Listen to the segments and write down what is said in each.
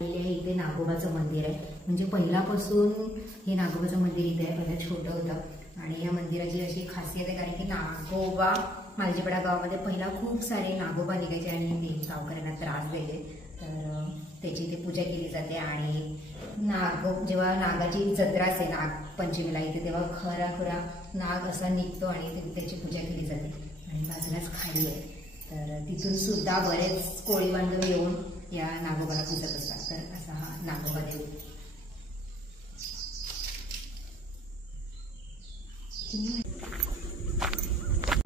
इथे नागोबाचं मंदिर आहे, म्हणजे पहिल्यापासून हे नागोबाचं मंदिर इथे आहे. पहिलं छोटं होतं आणि या मंदिराची अशी खासियत आहे कारण की नागोबा मालजीपाडा गावामध्ये पहिला खूप सारे नागोबा निघायचे आणि ते गावकऱ्यांना त्रास द्यायचे, तर त्याची इथे पूजा केली जाते. आणि जेव्हा नागाची जत्रा असते नागपंचमीला इथे, तेव्हा खरा नाग असा निघतो आणि त्याची पूजा केली जाते. आणि बाजूलाच खाडी आहे, तर तिथून सुद्धा बरेच कोळी बांधव येऊन या नागोबाला पूजत असतात. तर असा हा नागोबा देव.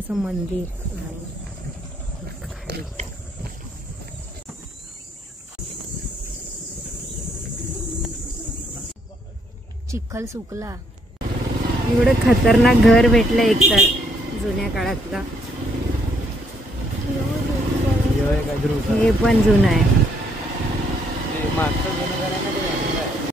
असं मंदिर आणि खाडी. चिखल सुकला. एवढं खतरनाक घर भेटलं एकतर जुन्या काळातलं. हे पण जुनं आहे.